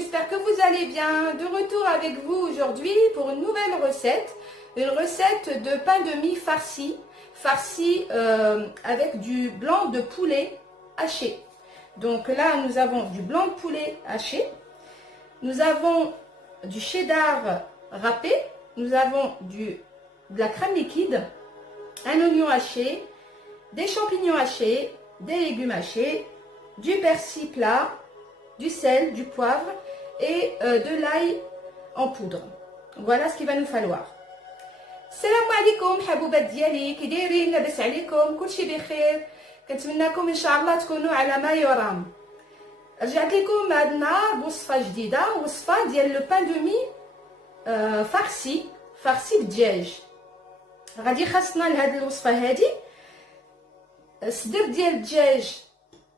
j'espère que vous allez bien. De retour avec vous aujourd'hui pour une nouvelle recette. Une recette de pain de mie farci. Farci avec du blanc de poulet haché. Donc là, nous avons du blanc de poulet haché. Nous avons du cheddar râpé. Nous avons de la crème liquide, un oignon haché, des champignons hachés, des légumes hachés, du persil plat, du sel, du poivre et de l'ail en poudre. Voilà ce qu'il va nous falloir. السلام عليكم حبوبات ديالي، كي دايرين؟ لاباس عليكم؟ كلشي بخير؟ كنتمنىكم ان شاء الله تكونوا على ما يرام. رجعت لكم هذا النهار بوصفه جديده، وصفه ديال لو بان دو مي فارسي بالدجاج. غادي خاصنا لهاد الوصفه هذه الصدر ديال الدجاج،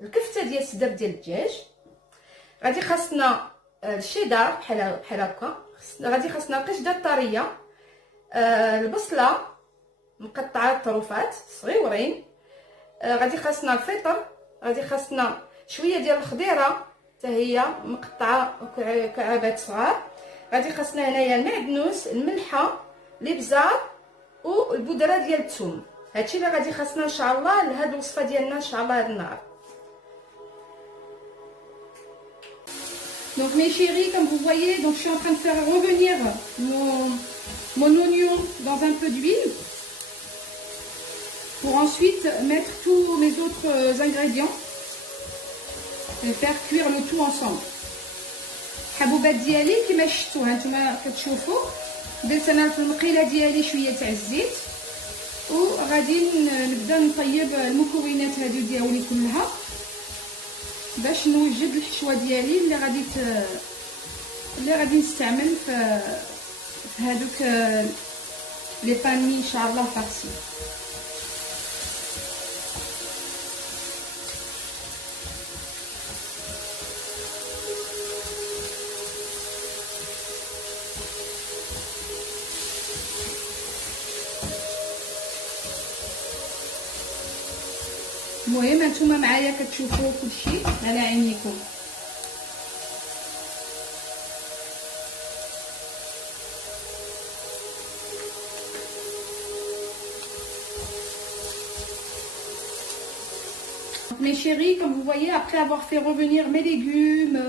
الكفته ديال الصدر ديال الدجاج. غادي خاصنا الشيدار بحال هكا، غادي خاصنا القشده الطريه، البصله مقطعه طروفات صغيورين، غادي خاصنا الفطر، غادي خاصنا شويه ديال الخضيره حتى هي مقطعه مكعبات صغار، غادي خاصنا هنايا المعدنوس، الملحه، الابزار والبودره ديال الثوم. هادشي اللي غادي خاصنا ان شاء الله لهاد الوصفه ديالنا ان شاء الله هاد النهار. Donc mes chéris, comme vous voyez, donc je suis en train de faire revenir mon oignon dans un peu d'huile pour ensuite mettre tous mes autres ingrédients et faire cuire le tout ensemble. حبوبات ديالي كما شفتوا هانتوما كتشوفوا، درت انا في المقيله ديالي شويه تاع الزيت، وغادي نبدا نطيب المكونات هذو ديالي كلها باش نوجد الحشوه ديالي اللي غادي نستعمل في هذوك لي باني ان شاء الله فارسي. المهم هانتوما معايا كتشوفوا كلشي على عينيكم. Mes chéris, comme vous voyez, après avoir fait revenir mes légumes,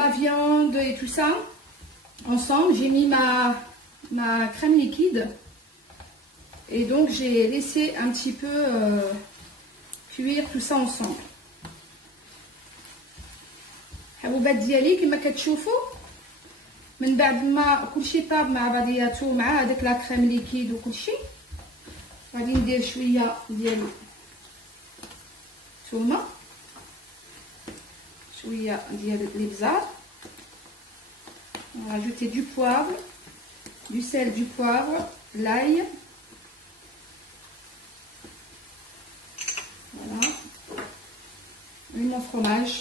ma viande et tout ça ensemble, j'ai mis ma crème liquide et donc j'ai laissé un petit peu cuire tout ça ensemble. حبوبات ديالي كما كتشوفوا من بعد ما كلشي طاب مع بعضياتو مع هذاك لا كريم ليكيد وكلشي، غادي ندير شويه ديال الثومه، شويه ديال الابزار، rajouter du poivre, du sel, du poivre, l'ail. Voilà, et mon fromage.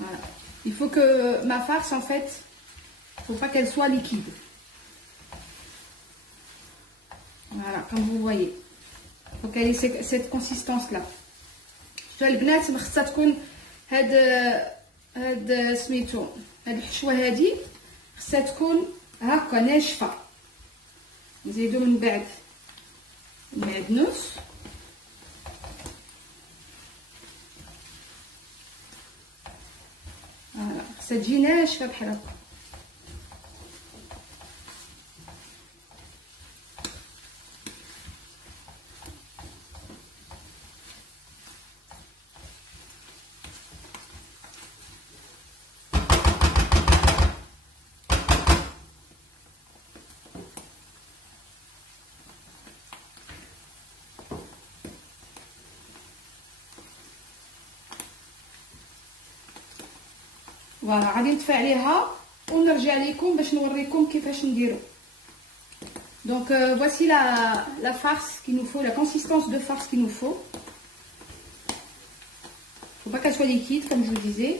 Voilà. Il faut que ma farce, en fait, il faut pas qu'elle soit liquide. Voilà, comme vous voyez. Il faut qu'elle ait cette consistance-là. شتو البنات خصها تكون هاد سميتو هاد الحشوه هادي خصها تكون هكا ناشفه. نزيدو من بعد المعدنوس، فوالا خصها تجي ناشفه بحال هكا. فوالا غادي نطفي عليها ونرجع لكم باش نوريكم كيفاش نديرو. Donc voici la farce qu'il nous faut, la consistance de farce qu'il nous faut. Faut pas qu'elle soit liquide comme je vous disais.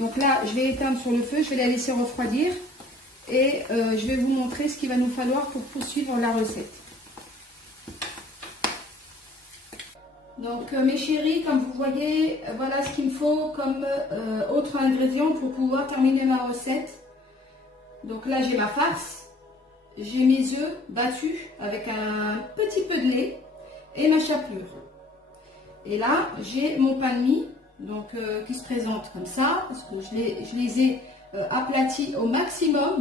Donc là je vais éteindre sur le feu, je vais la laisser refroidir et je vais vous montrer ce qu'il va nous falloir pour poursuivre la recette. Donc mes chéris, comme vous voyez, voilà ce qu'il me faut comme autre ingrédient pour pouvoir terminer ma recette. Donc là j'ai ma farce, j'ai mes œufs battus avec un petit peu de lait et ma chapelure. Et là j'ai mon pain de mie, donc qui se présente comme ça, parce que je les ai aplatis au maximum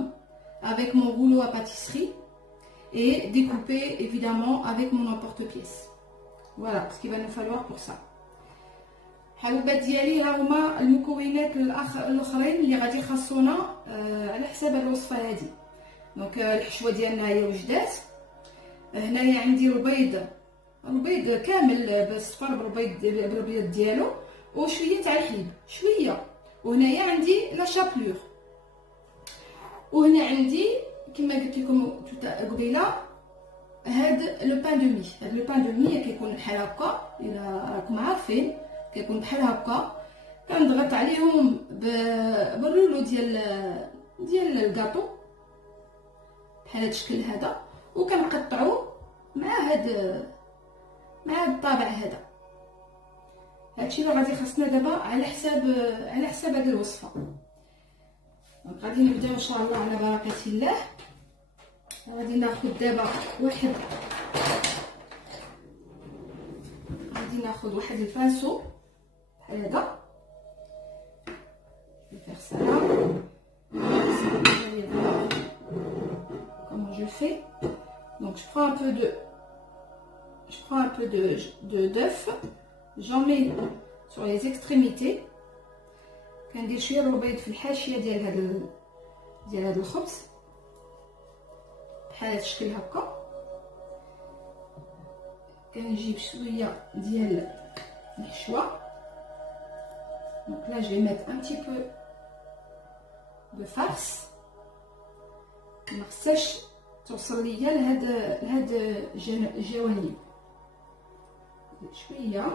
avec mon rouleau à pâtisserie et découpés évidemment avec mon emporte-pièce. Voilà ce qu'il va nous falloir pour ça. حلوبات ديالي ها هما المكونات الاخرين اللي غادي يخصونا على حساب الوصفه هذه. دونك الحشوه ديالنا هي وجدات. هنايا عندي البيض كامل بالصفر بالبيض ديالو وشويه تاع الحليب شويه. وهنايا عندي لا شابلور. وهنا عندي كما قلت لكم قبيله هاد لو بان دو مي. هاد لو بان دو مي كيكون بحال هكا الا راكم عارفين كيكون بحال هكا. كنضغط عليهم بالرولو ديال الكاطو بحال هاد الشكل هذا وكنقطعو مع هاد الطابع هذا. هادشي اللي غادي خاصنا دابا على حساب هاد الوصفه. غادي نبداو ان شاء الله على بركه الله. غادي ناخذ دابا واحد البانسو بحال هذا. Je vais faire ça là. Vous allez voir comment je fais. Donc je prends un peu d'œuf, j'en mets sur les extrémités. كندير شويه البيض في الحاشيه ديال هذا الخبز بحال هذا الشكل هكا. كنجيب شويه ديال الحشوه. Donc là je vais mettre un petit peu de farce. ما خصهاش توصل ليا لهاد الجوانب شويه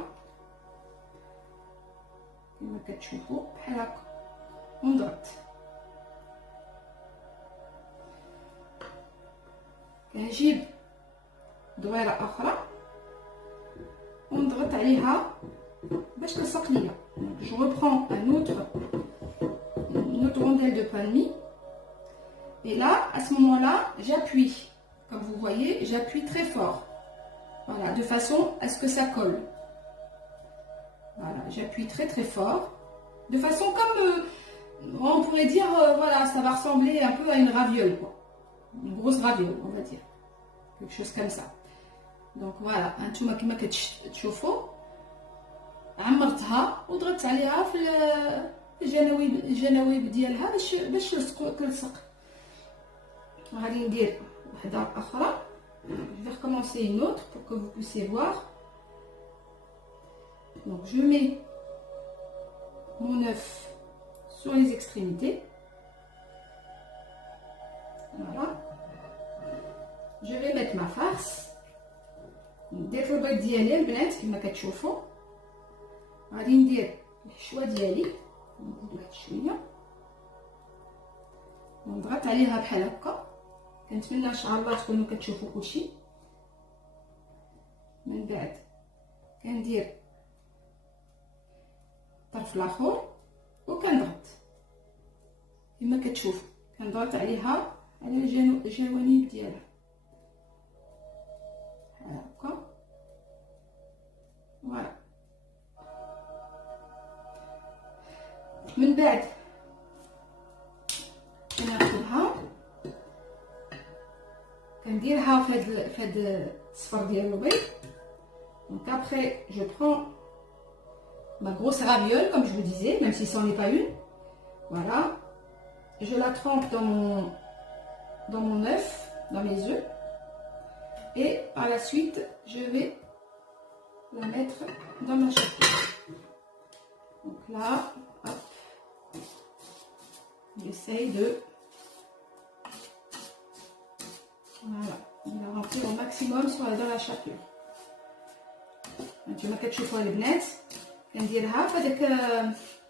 كما كتشوفوا بحال هكا ونضغط. كنجيب دويره اخرى ونضغط عليها باش تلصق ليا. Donc je reprends une autre rondelle de pain de mie et là à ce moment-là j'appuie, comme vous voyez j'appuie très fort, voilà, de façon à ce que ça colle. Voilà, j'appuie très fort de façon comme on pourrait dire voilà, ça va ressembler un peu à une raviole quoi, une grosse raviole on va dire, quelque chose comme ça. Donc voilà, انتوما كما كتشوفوا عمرتها وضغطت عليها في الجناوب ديالها باش تلصق. غادي ندير وحده اخرى. Je vais recommencer une autre pour que vous puissiez voir. Donc je mets mon œuf sur les extrémités. Voilà. Je vais mettre ma farce. ديت البيض ديالي البنات كما كتشوفوا. غادي ندير الحشوه ديالي نزيد واحد شويه ونضغط عليها بحال هكا. كنتمنى ان شاء الله تكونوا كتشوفوا كلشي. من بعد كندير الطرف الاخر وكنضغط كما كتشوفوا. كنضغط عليها على الجوانب ديالها بحال هكا. فوالا. من بعد كناخذها كنديرها في هاد الصفر ديال البيض. Donc après je prends ma grosse raviole comme je vous disais, même si ça n'en est pas une. Voilà, je la trempe dans mon œuf, dans mes œufs, et par la suite je vais la mettre dans ma chapelure. Donc là, hop. J'essaye de remplir au maximum dans la chapelure. انتما كتشوفوا البنات كنديرها فهذاك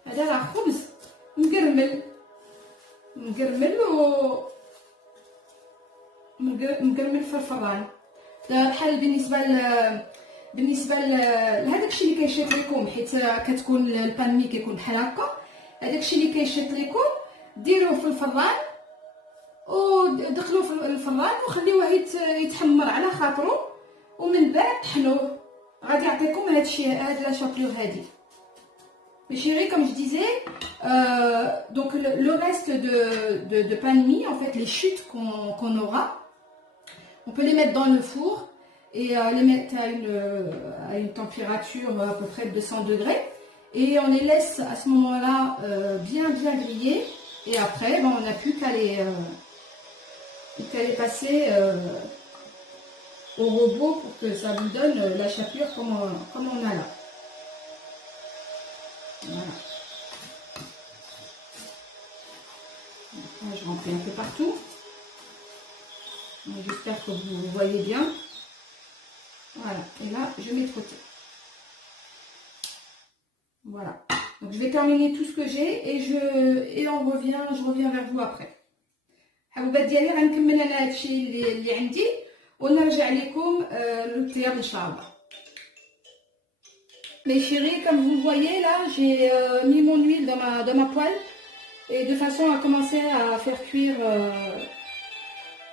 هذا راه خبز مقرمل مقرمل في الفران. بحال بالنسبه بالنسبه لهذاك الشيء اللي كيشيط لكم، حيت كتكون البان مي كيكون بحال هكا، هذاك الشيء اللي كيشيط لكم ديروه في الفران ودخلوه في الفران وخليوه يتحمر على خاطرو، ومن بعد طحنوه. غادي يعطيكم هذا الشيء، هاد لا شابلور هادي. Mais chérie, comme je disais, donc le reste de pain de mie, en fait, les chutes qu'on aura, on peut les mettre dans le four et les mettre à une température à peu près de 200 degrés. Et on les laisse à ce moment-là bien griller. Et après, ben, on n'a plus qu'à les passer au robot pour que ça vous donne la chapelure comme on a là. Voilà. Là, je remplis un peu partout. J'espère que vous voyez bien. Voilà. Et là, je mets de côté. Voilà. Donc, je vais terminer tout ce que j'ai et je reviens vers vous après. حبوبات ديالي غنكمل انا هادشي اللي عندي ونرجع لكم للطياب ان شاء الله. Mes chéris, comme vous le voyez là, j'ai mis mon huile dans ma poêle et de façon à commencer à faire cuire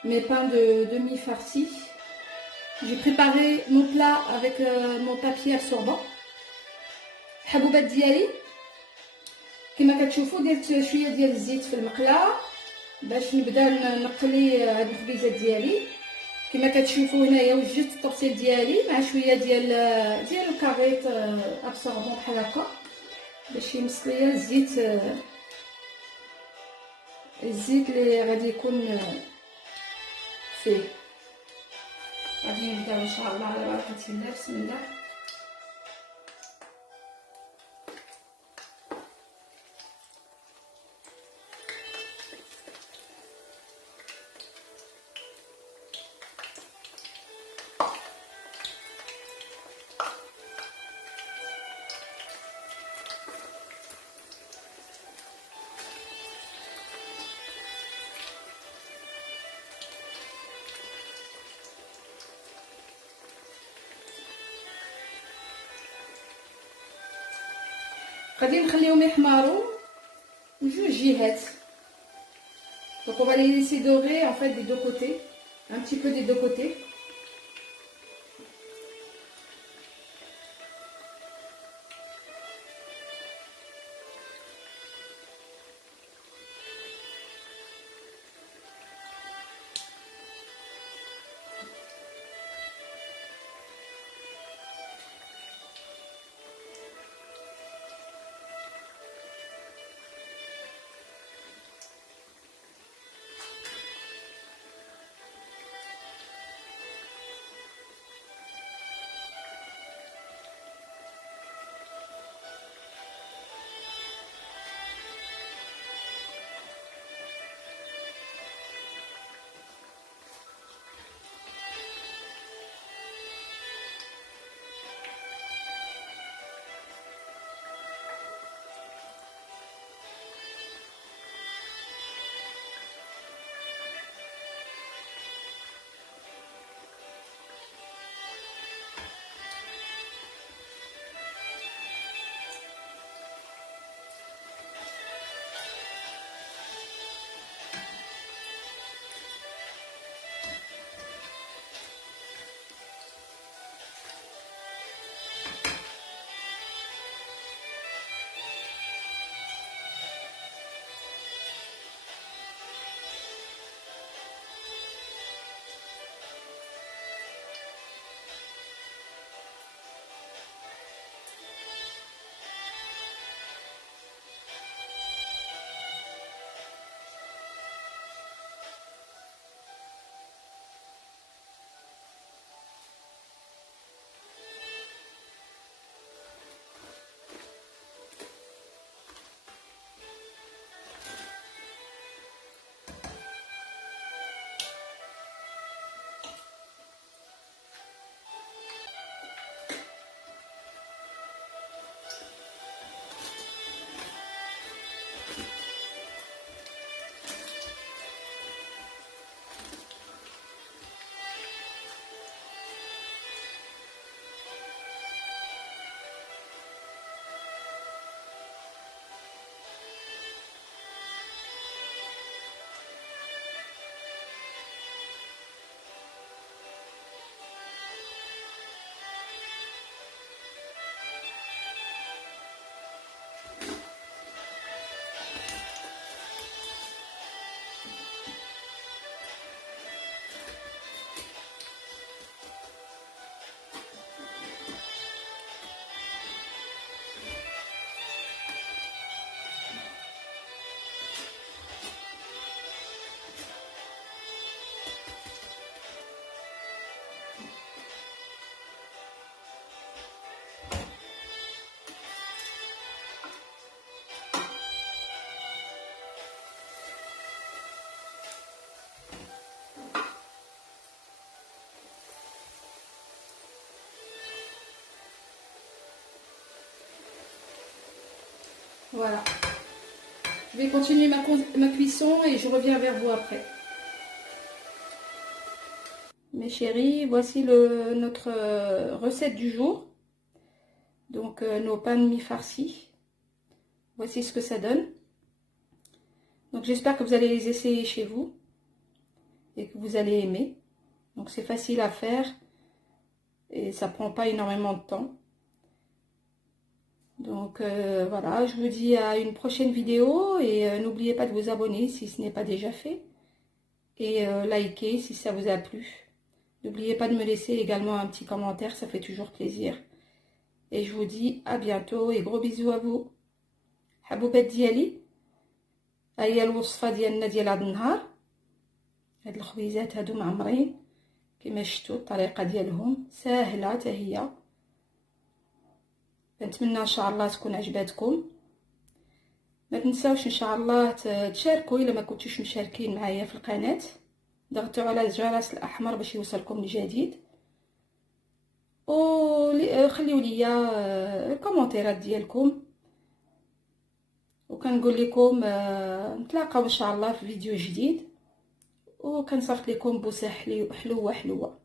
mes pains de mie farcis. J'ai préparé mon plat avec mon papier absorbant. الحبوبات ديالي كما كتشوفوا درت شويه ديال الزيت في المقله باش نبدا نقلي هاد الخبيزات ديالي. كما كتشوفوا هنايا وجدت الطبسيل ديالي مع شويه ديال الكاريت ابسوربون بحال هكا باش يمسك ليا الزيت اللي غادي يكون فيه. غادي نبداو ان شاء الله على بركه الله. بسم الله. غادي نخليهم يحمروا من جوج جهات. Donc on va les laisser dorer en fait des deux côtés, un petit peu des deux côtés. Voilà. Je vais continuer ma cuisson et je reviens vers vous après. Mes chéris, voici notre recette du jour. Donc nos pains de mie farcis. Voici ce que ça donne. Donc j'espère que vous allez les essayer chez vous et que vous allez aimer. Donc c'est facile à faire et ça prend pas énormément de temps. Donc voilà, je vous dis à une prochaine vidéo et n'oubliez pas de vous abonner si ce n'est pas déjà fait et liker si ça vous a plu. N'oubliez pas de me laisser également un petit commentaire, ça fait toujours plaisir. Et je vous dis à bientôt et gros bisous à vous. حبوبات ديالي هي الوصفه ديالنا ديال هذا النهار. هاد الخبيزات هادو معمرين كما شفتوا الطريقه ديالهم ساهله حتى هي. نتمنى ان شاء الله تكون عجباتكم. ما تنساوش ان شاء الله تشاركوا الا ما كنتوش مشاركين معايا في القناه. ضغطوا على الجرس الاحمر باش يوصلكم الجديد وخليوا لي الكومونتيرات ديالكم وكنقول لكم نتلاقاو ان شاء الله في فيديو جديد وكنصيفط لكم بوسه حلوه حلوه.